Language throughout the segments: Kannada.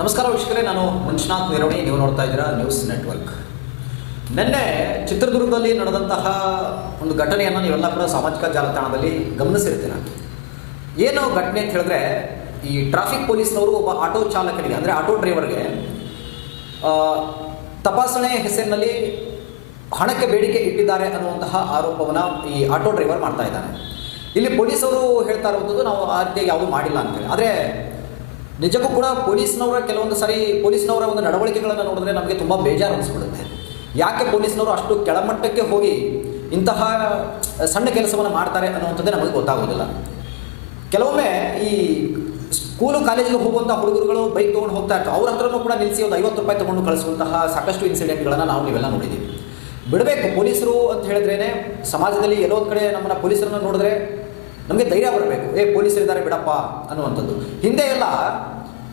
ನಮಸ್ಕಾರ ವೀಕ್ಷಕರೇ, ನಾನು ಮಂಜುನಾಥ್ ನೇರವಣಿ. ನೀವು ನೋಡ್ತಾ ಇದ್ದೀರಾ ನ್ಯೂಸ್ ನೆಟ್ವರ್ಕ್. ನಿನ್ನೆ ಚಿತ್ರದುರ್ಗದಲ್ಲಿ ನಡೆದಂತಹ ಒಂದು ಘಟನೆಯನ್ನು ನೀವೆಲ್ಲ ಕೂಡ ಸಾಮಾಜಿಕ ಜಾಲತಾಣದಲ್ಲಿ ಗಮನಿಸಿರ್ತೀರ. ಏನು ಘಟನೆ ಅಂತ ಹೇಳಿದ್ರೆ, ಈ ಟ್ರಾಫಿಕ್ ಪೊಲೀಸ್ನವರು ಒಬ್ಬ ಆಟೋ ಚಾಲಕನಿಗೆ, ಅಂದರೆ ಆಟೋ ಡ್ರೈವರ್ಗೆ ತಪಾಸಣೆ ಹೆಸರಿನಲ್ಲಿ ಹಣಕ್ಕೆ ಬೇಡಿಕೆ ಇಟ್ಟಿದ್ದಾರೆ ಅನ್ನುವಂತಹ ಆರೋಪವನ್ನು ಈ ಆಟೋ ಡ್ರೈವರ್ ಮಾಡ್ತಾ ಇದ್ದಾನೆ. ಇಲ್ಲಿ ಪೊಲೀಸವರು ಹೇಳ್ತಾ ಇರುವಂಥದ್ದು ನಾವು ಆ ರೀತಿಯಾಗಿ ಯಾವುದೂ ಮಾಡಿಲ್ಲ ಅಂತೇಳಿ. ಆದರೆ ನಿಜಕ್ಕೂ ಕೂಡ ಪೊಲೀಸ್ನವರ ಕೆಲವೊಂದು ಸಾರಿ ಪೊಲೀಸ್ನವರ ಒಂದು ನಡವಳಿಕೆಗಳನ್ನು ನೋಡಿದ್ರೆ ನಮಗೆ ತುಂಬ ಬೇಜಾರು ಅನಿಸ್ಬಿಡುತ್ತೆ. ಯಾಕೆ ಪೊಲೀಸ್ನವರು ಅಷ್ಟು ಕೆಳಮಟ್ಟಕ್ಕೆ ಹೋಗಿ ಇಂತಹ ಸಣ್ಣ ಕೆಲಸವನ್ನು ಮಾಡ್ತಾರೆ ಅನ್ನುವಂಥದ್ದೇ ನಮಗೆ ಗೊತ್ತಾಗೋದಿಲ್ಲ. ಕೆಲವೊಮ್ಮೆ ಈ ಸ್ಕೂಲು ಕಾಲೇಜಿಗೆ ಹೋಗುವಂಥ ಹುಡುಗರುಗಳು ಬೈಕ್ ತೊಗೊಂಡು ಹೋಗ್ತಾ ಇರ್ತಾರೆ, ಅವ್ರ ಹತ್ರನೂ ಕೂಡ ನಿಲ್ಲಿಸಿ ಒಂದು 50 ರೂಪಾಯಿ ತೊಗೊಂಡು ಕಳಿಸುವಂತಹ ಸಾಕಷ್ಟು ಇನ್ಸಿಡೆಂಟ್ಗಳನ್ನು ನೀವೆಲ್ಲ ನೋಡಿದ್ದೀವಿ. ಬಿಡಬೇಕು ಪೊಲೀಸರು ಅಂತ ಹೇಳಿದ್ರೇ ಸಮಾಜದಲ್ಲಿ ಎಲ್ಲೋ ಒಂದು ಕಡೆ ನಮ್ಮನ್ನು ಪೊಲೀಸರನ್ನು ನೋಡಿದ್ರೆ ನಮಗೆ ಧೈರ್ಯ ಬರಬೇಕು, ಪೊಲೀಸರಿದ್ದಾರೆ ಬಿಡಪ್ಪ ಅನ್ನುವಂಥದ್ದು. ಹಿಂದೆ ಎಲ್ಲ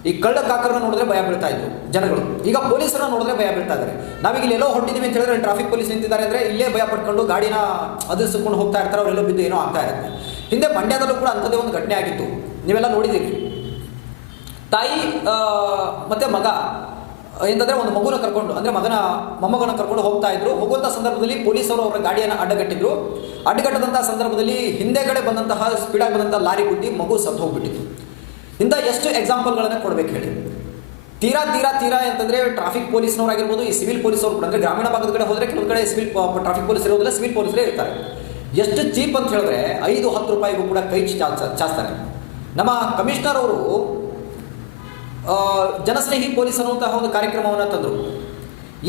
ಈ ಕಳ್ಳ ಕಾಕರನ್ನ ನೋಡಿದ್ರೆ ಭಯ ಬೀಳ್ತಾ ಇದ್ರು ಜನಗಳು, ಈಗ ಪೊಲೀಸರನ್ನ ನೋಡಿದ್ರೆ ಭಯ ಬೀಳ್ತಾ ಇದ್ದಾರೆ. ನಾವೀಗ ಎಲ್ಲೋ ಹೊಟ್ಟಿದ್ದೀವಿ ಅಂತ ಹೇಳಿದ್ರೆ ಟ್ರಾಫಿಕ್ ಪೊಲೀಸ್ ನಿಂತಿದ್ದಾರೆ ಅಂದರೆ ಇಲ್ಲೇ ಭಯ ಪಡ್ಕೊಂಡು ಗಾಡಿನ ಅದಿಸ್ಕೊಂಡು ಹೋಗ್ತಾ ಇರ್ತಾರೆ, ಅವರೆಲ್ಲೋ ಬಿದ್ದು ಏನೋ ಆಗ್ತಾ ಇರುತ್ತೆ. ಹಿಂದೆ ಮಂಡ್ಯದಲ್ಲೂ ಕೂಡ ಅಂಥದ್ದೇ ಒಂದು ಘಟನೆ ಆಗಿತ್ತು, ನೀವೆಲ್ಲ ನೋಡಿದ್ದೀರಿ. ತಾಯಿ ಮತ್ತು ಮಗ ಎಂತಂದರೆ ಒಂದು ಮಗುನ ಕರ್ಕೊಂಡು, ಅಂದರೆ ಮೊಮ್ಮಗನ ಕರ್ಕೊಂಡು ಹೋಗ್ತಾ ಇದ್ರು. ಹೋಗುವಂಥ ಸಂದರ್ಭದಲ್ಲಿ ಪೊಲೀಸರು ಅವರ ಗಾಡಿಯನ್ನು ಅಡ್ಡಗಟ್ಟಿದ್ರು. ಅಡ್ಡಗಟ್ಟದಂಥ ಸಂದರ್ಭದಲ್ಲಿ ಹಿಂದೆಗಡೆ ಬಂದಂತಹ ಸ್ಪೀಡಾಗಿ ಬಂದಂಥ ಲಾರಿ ಗುದ್ದಿ ಮಗು ಸತ್ತು ಹೋಗ್ಬಿಟ್ಟಿತ್ತು. ಇಂಥ ಎಷ್ಟು ಎಕ್ಸಾಂಪಲ್ಗಳನ್ನು ಕೊಡಬೇಕು ಹೇಳಿ. ತೀರಾ ಅಂತಂದರೆ ಟ್ರಾಫಿಕ್ ಪೊಲೀಸ್ನವರಾಗಿರ್ಬೋದು, ಈ ಸಿವಿಲ್ ಪೊಲೀಸವರು ಕೂಡ, ಅಂದರೆ ಗ್ರಾಮೀಣ ಭಾಗದ ಕಡೆ ಹೋದರೆ ಕೆಲವೊಂದು ಕಡೆ ಟ್ರಾಫಿಕ್ ಪೊಲೀಸ್ ಇರೋದಿಲ್ಲ, ಸಿವಿಲ್ ಪೊಲೀಸರೇ ಇರ್ತಾರೆ. ಎಷ್ಟು ಚೀಪ್ ಅಂತ ಹೇಳಿದ್ರೆ 5-10 ರೂಪಾಯಿಗೂ ಕೂಡ ಕೈ ಚಾಚ್ತಾರೆ. ನಮ್ಮ ಕಮಿಷನರ್ ಅವರು ಜನಸ್ನೇಹಿ ಪೊಲೀಸ್ ಅನ್ನುವಂತಹ ಒಂದು ಕಾರ್ಯಕ್ರಮವನ್ನು ತಂದರು.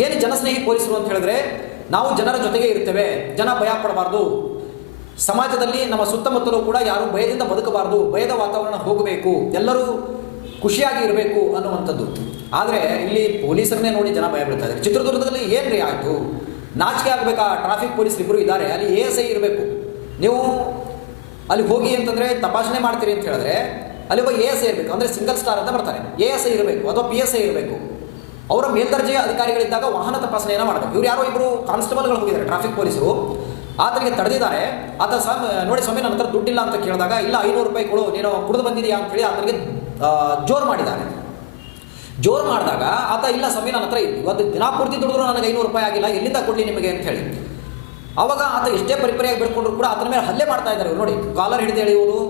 ಏನು ಜನಸ್ನೇಹಿ ಪೊಲೀಸರು ಅಂತ ಹೇಳಿದ್ರೆ, ನಾವು ಜನರ ಜೊತೆಗೆ ಇರ್ತೇವೆ, ಜನ ಭಯ ಪಡಬಾರ್ದು, ಸಮಾಜದಲ್ಲಿ ನಮ್ಮ ಸುತ್ತಮುತ್ತಲೂ ಕೂಡ ಯಾರು ಭಯದಿಂದ ಬದುಕಬಾರ್ದು, ಭಯದ ವಾತಾವರಣ ಹೋಗಬೇಕು, ಎಲ್ಲರೂ ಖುಷಿಯಾಗಿ ಇರಬೇಕು ಅನ್ನುವಂಥದ್ದು. ಆದರೆ ಇಲ್ಲಿ ಪೊಲೀಸರನ್ನೇ ನೋಡಿ ಜನ ಭಯ ಬೀಳ್ತಾ ಇದ್ದಾರೆ. ಚಿತ್ರದುರ್ಗದಲ್ಲಿ ಏನು ರೀ ಆಯಿತು, ನಾಚಿಕೆ ಆಗಬೇಕಾ? ಟ್ರಾಫಿಕ್ ಪೊಲೀಸ್ ಇಬ್ಬರು ಇದ್ದಾರೆ, ಅಲ್ಲಿ ASI ಇರಬೇಕು. ನೀವು ಅಲ್ಲಿ ಹೋಗಿ ಅಂತಂದರೆ ತಪಾಸಣೆ ಮಾಡ್ತೀರಿ ಅಂತ ಹೇಳಿದ್ರೆ ಅಲ್ಲಿ ಒಬ್ಬ ASI ಇರಬೇಕು, ಅಂದರೆ ಸಿಂಗಲ್ ಸ್ಟಾರ್ ಅಂತ ಬರ್ತಾರೆ, ASI ಇರಬೇಕು ಅಥವಾ PSI ಇರಬೇಕು. ಅವರ ಮೇಲ್ದರ್ಜೆಯ ಅಧಿಕಾರಿಗಳಿದ್ದಾಗ ವಾಹನ ತಪಾಸಣೆಯನ್ನು ಮಾಡಬೇಕು. ಇವ್ರು ಯಾರೋ ಇಬ್ಬರು ಕಾನ್ಸ್ಟೇಬಲ್ಗಳು ಹೋಗಿದ್ದಾರೆ ಟ್ರಾಫಿಕ್ ಪೊಲೀಸರು, ಆತನಿಗೆ ತಡೆದಿದ್ದಾರೆ. ಆತ ನೋಡಿ ಸ್ವಾಮಿ ನನ್ನ ಹತ್ರ ದುಡ್ಡಿಲ್ಲ ಅಂತ ಕೇಳಿದಾಗ, ಇಲ್ಲ 500 ರೂಪಾಯಿ ಕೊಡು, ನೀನು ಕುಡಿದು ಬಂದಿದೆಯಾ ಅಂತೇಳಿ ಆತನಿಗೆ ಜೋರು ಮಾಡಿದ್ದಾರೆ. ಜೋರು ಮಾಡಿದಾಗ ಆತ, ಇಲ್ಲ ಸ್ವಾಮಿ ನನ್ನ ಹತ್ರ ಇವತ್ತು ದಿನ ಪೂರ್ತಿ ದುಡಿದ್ರು ನನಗೆ 500 ರೂಪಾಯಿ ಆಗಿಲ್ಲ, ಎಲ್ಲಿಂದ ಕೊಡಲಿ ನಿಮಗೆ ಅಂತ ಹೇಳಿ. ಆವಾಗ ಆತ ಎಷ್ಟೇ ಪರಿಪರಿಯಾಗಿ ಬಿಡ್ಕೊಂಡ್ರು ಕೂಡ ಆತನ ಮೇಲೆ ಹಲ್ಲೆ ಮಾಡ್ತಾ ಇದ್ದಾರೆ. ನೋಡಿ, ಕಾಲರ್ ಹಿಡಿದು ಎಳೆಯುವುದು,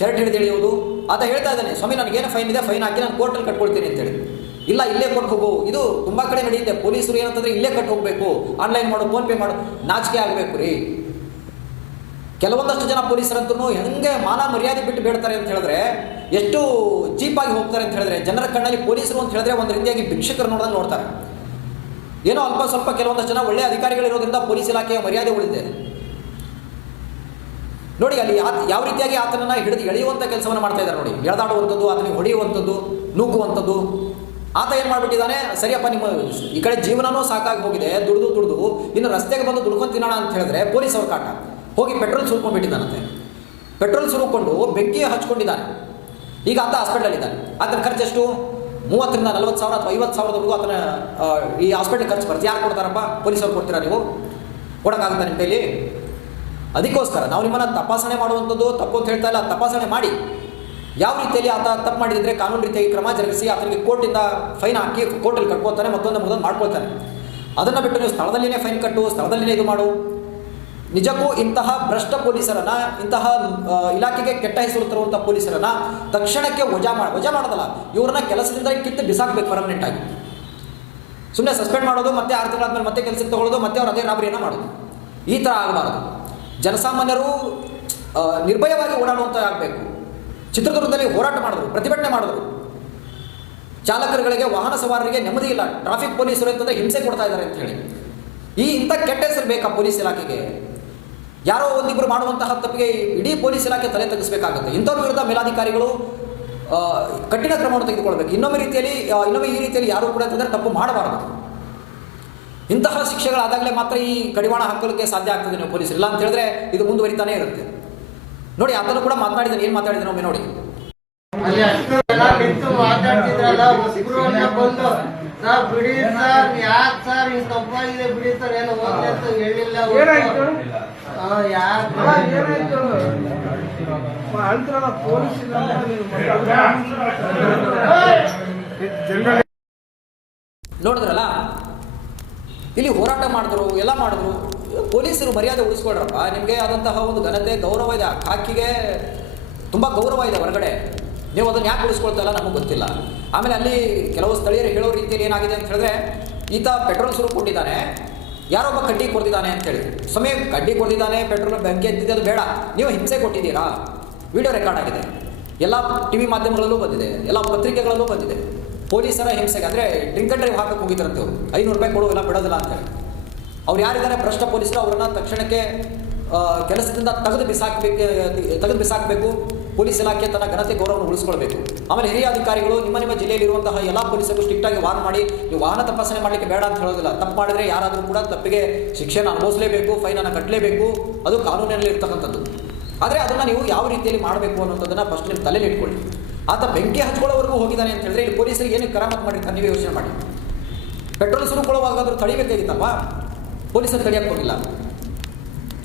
ಶರ್ಟ್ ಹಿಡಿದು ಎಳೆಯುವುದು. ಆತ ಹೇಳ್ತಾ ಇದ್ದಾನೆ, ಸ್ವಾಮಿ ನನಗೇನು ಫೈನ್ ಇದೆ, ಫೈನ್ ಹಾಕಿ ನಾನು ಕೋರ್ಟಲ್ಲಿ ಕಟ್ಕೊಳ್ತೀನಿ ಅಂತೇಳಿ. ಇಲ್ಲ, ಇಲ್ಲೇ ಕೊಟ್ಟು ಹೋಗು. ಇದು ತುಂಬ ಕಡೆ ನಡೆಯುತ್ತೆ. ಪೊಲೀಸರು ಏನಂತಂದರೆ ಇಲ್ಲೇ ಕಟ್ಟು ಹೋಗಬೇಕು, ಆನ್ಲೈನ್ ಮಾಡು, ಫೋನ್ಪೇ ಮಾಡು. ನಾಚಿಕೆ ಆಗಬೇಕು ರೀ. ಕೆಲವೊಂದಷ್ಟು ಜನ ಪೊಲೀಸರಂತೂ ಹೆಂಗೆ ಮಾನ ಮರ್ಯಾದೆ ಬಿಟ್ಟು ಬೇಡ್ತಾರೆ ಅಂತ ಹೇಳಿದ್ರೆ, ಎಷ್ಟು ಚೀಪಾಗಿ ಹೋಗ್ತಾರೆ ಅಂತ ಹೇಳಿದ್ರೆ, ಜನರ ಕಣ್ಣಲ್ಲಿ ಪೊಲೀಸರು ಅಂತ ಹೇಳಿದ್ರೆ ಒಂದು ರೀತಿಯಾಗಿ ಭಿಕ್ಷಕರು ನೋಡ್ದಂಗೆ ನೋಡ್ತಾರೆ. ಏನೋ ಅಲ್ಪ ಸ್ವಲ್ಪ ಕೆಲವೊಂದಷ್ಟು ಜನ ಒಳ್ಳೆಯ ಅಧಿಕಾರಿಗಳಿರೋದ್ರಿಂದ ಪೊಲೀಸ್ ಇಲಾಖೆಯ ಮರ್ಯಾದೆ ಉಳಿದಿದೆ. ನೋಡಿ, ಅಲ್ಲಿ ಯಾವ ರೀತಿಯಾಗಿ ಆತನನ್ನು ಹಿಡಿದು ಎಳೆಯುವಂಥ ಕೆಲಸವನ್ನು ಮಾಡ್ತಾ ಇದ್ದಾರೆ ನೋಡಿ. ಎಳೆದಾಡುವಂಥದ್ದು, ಆತನಿಗೆ ಹೊಡೆಯುವಂಥದ್ದು, ನೂಕುವಂಥದ್ದು. ಆತ ಏನು ಮಾಡಿಬಿಟ್ಟಿದ್ದಾನೆ, ಸರಿಯಪ್ಪ ನಿಮ್ಮ ಈ ಕಡೆ ಜೀವನನೂ ಸಾಕಾಗಿ ಹೋಗಿದೆ, ದುಡಿದು ಇನ್ನು ರಸ್ತೆಗೆ ಬಂದು ದುಡ್ಕೊಂಡು ತಿನ್ನೋಣ ಅಂತ ಹೇಳಿದ್ರೆ ಪೊಲೀಸ್ ಅವ್ರ ಕಾಟ. ಹೋಗಿ ಪೆಟ್ರೋಲ್ ಸುರ್ಕೊಂಡ್ಬಿಟ್ಟಿದ್ದಾನಂತೆ. ಪೆಟ್ರೋಲ್ ಸುರುಕೊಂಡು ಬೆಂಕಿ ಹಚ್ಕೊಂಡಿದ್ದಾನೆ. ಈಗ ಆತ ಹಾಸ್ಪಿಟಲಲ್ಲಿದ್ದಾನೆ. ಆತನ ಖರ್ಚು ಎಷ್ಟು? 30,000 ರಿಂದ 40,000 ಅಥವಾ 50,000ದವರೆಗೂ ಆತನ ಈ ಹಾಸ್ಪಿಟಲ್ ಖರ್ಚು ಬರುತ್ತೆ. ಯಾರು ಕೊಡ್ತಾರಪ್ಪ? ಪೊಲೀಸವ್ರು ಕೊಡ್ತೀರಾ? ನೀವು ಕೊಡೋಕ್ಕಾಗುತ್ತಾ ನಿಮ್ಮ ಕೈಲಿ? ಅದಕ್ಕೋಸ್ಕರ ನಾವು ನಿಮ್ಮನ್ನು ತಪಾಸಣೆ ಮಾಡುವಂಥದ್ದು ತಪ್ಪು ಅಂತ ಹೇಳ್ತಾ ಇಲ್ಲ. ತಪಾಸಣೆ ಮಾಡಿ ಯಾವ ರೀತಿಯಲ್ಲಿ ಆತ ತಪ್ಪು ಮಾಡಿದರೆ ಕಾನೂನು ರೀತಿಯಾಗಿ ಕ್ರಮ ಜರುಗಿಸಿ ಆತನಿಗೆ ಕೋರ್ಟಿಂದ ಫೈನ್ ಹಾಕಿ ಕೋರ್ಟಲ್ಲಿ ಕಟ್ಕೋತಾನೆ, ಮತ್ತೊಂದು ಮಾಡ್ಕೊಳ್ತಾನೆ. ಅದನ್ನು ಬಿಟ್ಟು ನೀವು ಸ್ಥಳದಲ್ಲಿನೇ ಫೈನ್ ಕಟ್ಟು, ಸ್ಥಳದಲ್ಲಿನೇ ಇದು ಮಾಡು. ನಿಜಕ್ಕೂ ಇಂತಹ ಭ್ರಷ್ಟ ಪೊಲೀಸರನ್ನು, ಇಂತಹ ಇಲಾಖೆಗೆ ಕೆಟ್ಟ ಹೆಸರು ತರುವಂಥ ಪೊಲೀಸರನ್ನು ತಕ್ಷಣಕ್ಕೆ ವಜಾ ಮಾಡೋದಲ್ಲ, ಇವ್ರನ್ನ ಕೆಲಸದಿಂದ ಕಿತ್ತು ಬಿಸಾಕಬೇಕು ಪರ್ಮನೆಂಟ್ ಆಗಿ. ಸುಮ್ಮನೆ ಸಸ್ಪೆಂಡ್ ಮಾಡೋದು, ಮತ್ತೆ 6 ತಿಂಗಳಾದ್ಮೇಲೆ ಮತ್ತೆ ಕೆಲಸಕ್ಕೆ ತಗೊಳ್ಳೋದು, ಮತ್ತೆ ಅವ್ರು ಅದೇ ರಾಬರಿಯನ್ನು ಮಾಡೋದು. ಈ ಥರ ಆಗಬಾರದು. ಜನಸಾಮಾನ್ಯರು ನಿರ್ಭಯವಾಗಿ ಓಡಾಡುವಂಥ ಆಗಬೇಕು. ಚಿತ್ರದುರ್ಗದಲ್ಲಿ ಹೋರಾಟ ಮಾಡಿದ್ರು, ಪ್ರತಿಭಟನೆ ಮಾಡಿದ್ರು. ಚಾಲಕರುಗಳಿಗೆ, ವಾಹನ ಸವಾರರಿಗೆ ನೆಮ್ಮದಿ ಇಲ್ಲ, ಟ್ರಾಫಿಕ್ ಪೊಲೀಸರು ಅಂತಂದರೆ ಹಿಂಸೆ ಕೊಡ್ತಾ ಇದ್ದಾರೆ ಅಂತ ಹೇಳಿ. ಇಂಥ ಕೆಟ್ಟ ಹೆಸರು ಬೇಕಾ ಪೊಲೀಸ್ ಇಲಾಖೆಗೆ? ಯಾರೋ ಒಂದಿಬ್ಬರು ಮಾಡುವಂತಹ ತಪ್ಪಿಗೆ ಇಡೀ ಪೊಲೀಸ್ ಇಲಾಖೆ ತಲೆ ತಗ್ಗಿಸಬೇಕಾಗುತ್ತೆ. ಇಂಥವ್ರ ವಿರುದ್ಧ ಮೇಲಾಧಿಕಾರಿಗಳು ಕಠಿಣ ಕ್ರಮವನ್ನು ತೆಗೆದುಕೊಳ್ಬೇಕು. ಇನ್ನೊಮ್ಮೆ ಈ ರೀತಿಯಲ್ಲಿ ಯಾರೂ ಕೂಡ ಅಂತಂದರೆ ತಪ್ಪು ಮಾಡಬಾರದು. ಇಂತಹ ಶಿಕ್ಷೆಗಳಾದಾಗಲೇ ಮಾತ್ರ ಈ ಕಡಿವಾಣ ಹಾಕೋಲಿಕ್ಕೆ ಸಾಧ್ಯ ಆಗ್ತದೆ ನೀವು ಪೊಲೀಸರು. ಇಲ್ಲ ಅಂತ ಹೇಳಿದ್ರೆ ಇದು ಮುಂದುವರಿತಾನೇ ಇರುತ್ತೆ. ನೋಡಿ, ಆತನು ಕೂಡ ಮಾತನಾಡಿದ್ದಾನೆ. ಏನು ಮಾತಾಡಿದ್ದಾನೆ ಒಮ್ಮೆ ನೋಡಿ. ಸರ್ ಬಿಡಿ ಸರ್, ಯಾಕೆ ಸರ್ ಹಿಂಗೆ ತಪ್ಪಾಗಿದೆ ಬಿಡಿ ಸರ್, ಏನು ಹೋಗ್ಲಿ ಅಂತ ಹೇಳಿಲ್ಲ. ನೋಡಿದ್ರಲ್ಲ, ಇಲ್ಲಿ ಹೋರಾಟ ಮಾಡಿದ್ರು, ಎಲ್ಲ ಮಾಡಿದ್ರು. ಪೊಲೀಸರು ಮರ್ಯಾದೆ ಉಳಿಸ್ಕೊಳ್ರಪ್ಪ. ನಿಮಗೆ ಆದಂತಹ ಒಂದು ಘನತೆ, ಗೌರವ ಇದೆ. ಖಾಕಿಗೆ ತುಂಬ ಗೌರವ ಇದೆ ಹೊರಗಡೆ. ನೀವು ಅದನ್ನು ಯಾಕೆ ಉಳಿಸ್ಕೊಳ್ತಾ ಇಲ್ಲ ನಮಗೆ ಗೊತ್ತಿಲ್ಲ. ಆಮೇಲೆ ಅಲ್ಲಿ ಕೆಲವು ಸ್ಥಳೀಯರು ಹೇಳೋ ರೀತಿಯಲ್ಲಿ ಏನಾಗಿದೆ ಅಂತ ಹೇಳಿದ್ರೆ, ಈತ ಪೆಟ್ರೋಲ್ ಸುರು ಕೊಟ್ಟಿದ್ದಾನೆ, ಯಾರೊಬ್ಬ ಕಡ್ಡಿ ಕೊಡ್ತಿದ್ದಾನೆ ಅಂತೇಳಿ. ಸಮಯ ಕಡ್ಡಿ ಕೊಡ್ತಿದ್ದಾನೆ, ಪೆಟ್ರೋಲ್ ಬೆಂಕಿ ಎತ್ತಿದೆ, ಅದು ಬೇಡ. ನೀವು ಹಿಂಸೆ ಕೊಟ್ಟಿದ್ದೀರಾ, ವಿಡಿಯೋ ರೆಕಾರ್ಡ್ ಆಗಿದೆ, ಎಲ್ಲ ಟಿವಿ ಮಾಧ್ಯಮಗಳಲ್ಲೂ ಬಂದಿದೆ, ಎಲ್ಲ ಪತ್ರಿಕೆಗಳಲ್ಲೂ ಬಂದಿದೆ. ಪೊಲೀಸರ ಹಿಂಸೆಗೆ ಅಂದರೆ ಡ್ರಿಂಕ್ ಅಂಡ್ ಡ್ರೈವ್ ಹಾಕಕ್ಕೆ ಹೋಗಿದ್ದಾರಂತೆ ಅವರು. 500 ರೂಪಾಯಿ ಕೊಡುವೆಲ್ಲ ಬಿಡೋದಿಲ್ಲ ಅಂತೇಳಿ. ಅವ್ರು ಯಾರಿದ್ದಾರೆ ಭ್ರಷ್ಟ ಪೊಲೀಸರು, ಅವರನ್ನು ತಕ್ಷಣಕ್ಕೆ ಕೆಲಸದಿಂದ ತೆಗೆದು ಬಿಸಾಕಬೇಕು. ಪೊಲೀಸ್ ಇಲಾಖೆ ತನ್ನ ಘನತೆ ಗೌರವವನ್ನು ಉಳಿಸ್ಕೊಳ್ಬೇಕು. ಆಮೇಲೆ ಹಿರಿಯ ಅಧಿಕಾರಿಗಳು ನಿಮ್ಮ ಜಿಲ್ಲೆಯಲ್ಲಿರುವಂತಹ ಎಲ್ಲ ಪೊಲೀಸರಿಗೂ ಸ್ಟ್ರಿಕ್ಟಾಗಿ ವಾರ್ನ್ ಮಾಡಿ, ನೀವು ವಾಹನ ತಪಾಸಣೆ ಮಾಡಲಿಕ್ಕೆ ಬೇಡ ಅಂತ ಹೇಳೋದಿಲ್ಲ. ತಪ್ಪು ಮಾಡಿದರೆ ಯಾರಾದರೂ ಕೂಡ ತಪ್ಪಿಗೆ ಶಿಕ್ಷೆಯನ್ನು ಅನುಭವಿಸಲೇಬೇಕು, ಫೈನನ್ನು ಕಟ್ಟಲೇಬೇಕು. ಅದು ಕಾನೂನಿನಲ್ಲಿ ಇರ್ತಕ್ಕಂಥದ್ದು. ಆದರೆ ಅದನ್ನು ನೀವು ಯಾವ ರೀತಿಯಲ್ಲಿ ಮಾಡಬೇಕು ಅನ್ನೋಂಥದ್ದನ್ನು ಫಸ್ಟ್ ನಿಮ್ಮ ತಲೆಯಲ್ಲಿ ಇಟ್ಕೊಳ್ಳಿ. ಆತ ಬೆಂಕಿ ಹಚ್ಕೊಳ್ಳೋವರೆಗೂ ಹೋಗಿದ್ದಾನೆ ಅಂತ ಹೇಳಿದ್ರೆ ಇಲ್ಲಿ ಪೊಲೀಸರಿಗೆ ಏನಕ್ಕೆ ಕರಾಮತ್ ಮಾಡಿರ್ತಾರೆ ನೀವೇ ಯೋಚನೆ ಮಾಡಿ. ಪೆಟ್ರೋಲ್ ಸುರುಕೊಳ್ಳುವಾಗಾದರೂ ತಡಿಬೇಕಾಗಿತ್ತಲ್ವಾ, ಪೊಲೀಸರು ತಡೆಯಕ್ಕೆ ಹೋಗಿಲ್ಲ.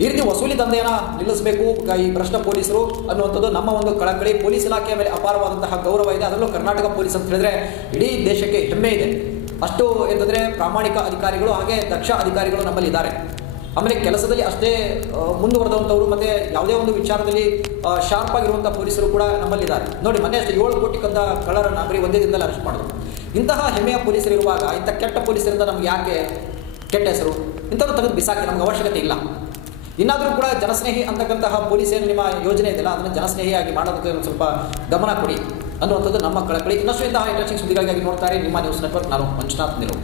ಈ ರೀತಿ ವಸೂಲಿ ದಂಧೆಯನ್ನು ನಿಲ್ಲಿಸಬೇಕು ಈ ಭ್ರಷ್ಟ ಪೊಲೀಸರು ಅನ್ನುವಂಥದ್ದು ನಮ್ಮ ಒಂದು ಕಳಕಳಿ. ಪೊಲೀಸ್ ಇಲಾಖೆಯ ಮೇಲೆ ಅಪಾರವಾದಂತಹ ಗೌರವ ಇದೆ. ಅದರಲ್ಲೂ ಕರ್ನಾಟಕ ಪೊಲೀಸ್ ಅಂತ ಹೇಳಿದ್ರೆ ಇಡೀ ದೇಶಕ್ಕೆ ಹೆಮ್ಮೆ ಇದೆ. ಅಷ್ಟು ಎಂದರೆ ಪ್ರಾಮಾಣಿಕ ಅಧಿಕಾರಿಗಳು ಹಾಗೆ ದಕ್ಷ ಅಧಿಕಾರಿಗಳು ನಮ್ಮಲ್ಲಿ ಇದ್ದಾರೆ. ಆಮೇಲೆ ಕೆಲಸದಲ್ಲಿ ಅಷ್ಟೇ ಮುಂದುವರೆದಂಥವರು ಮತ್ತು ಯಾವುದೇ ಒಂದು ವಿಚಾರದಲ್ಲಿ ಶಾರ್ಪ್ ಆಗಿರುವಂಥ ಪೊಲೀಸರು ಕೂಡ ನಮ್ಮಲ್ಲಿದ್ದಾರೆ. ನೋಡಿ, ಮೊನ್ನೆ ಅಷ್ಟೇ 7 ಕೋಟಿ ಕದ್ದ ಕಳ್ಳರನ್ನು ಬರೀ ಒಂದೇ ದಿನದಲ್ಲಿ ಅರೆಸ್ಟ್ ಮಾಡಿದ್ರು. ಇಂತಹ ಹೆಮ್ಮೆಯ ಪೊಲೀಸರಿರುವಾಗ ಇಂಥ ಕೆಟ್ಟ ಪೊಲೀಸರಿಂದ ನಮ್ಗೆ ಯಾಕೆ ಕೆಟ್ಟ ಹೆಸರು? ಇಂಥವ್ರು ತೆಗೆದು ಬಿಸಾಕಿ, ನಮ್ಗೆ ಅವಶ್ಯಕತೆ ಇಲ್ಲ. ಇನ್ನಾದರೂ ಕೂಡ ಜನಸ್ನೇಹಿ ಅಂತಕ್ಕಂತಹ ಪೊಲೀಸ್ ಏನು ನಿಮ್ಮ ಯೋಜನೆ ಇದೆಯಲ್ಲ, ಅದನ್ನು ಜನಸ್ನೇಹಿಯಾಗಿ ಮಾಡೋದಕ್ಕೆ ಒಂದು ಸ್ವಲ್ಪ ಗಮನ ಕೊಡಿ ಅನ್ನುವಂಥದ್ದು ನಮ್ಮ ಕಳಕಳಿ. ಇನ್ನಷ್ಟು ಇಂತಹ ಇಂಟ್ರೆಸ್ಟಿಂಗ್ ಸುದ್ದಿಗಳಿಗಾಗಿ ನೋಡ್ತಾರೆ ನಿಮ್ಮ ನ್ಯೂಸ್ ನೆಟ್ವರ್ಕ್. ನಾನು ಮಂಜುನಾಥ್ ನಿಲುವು.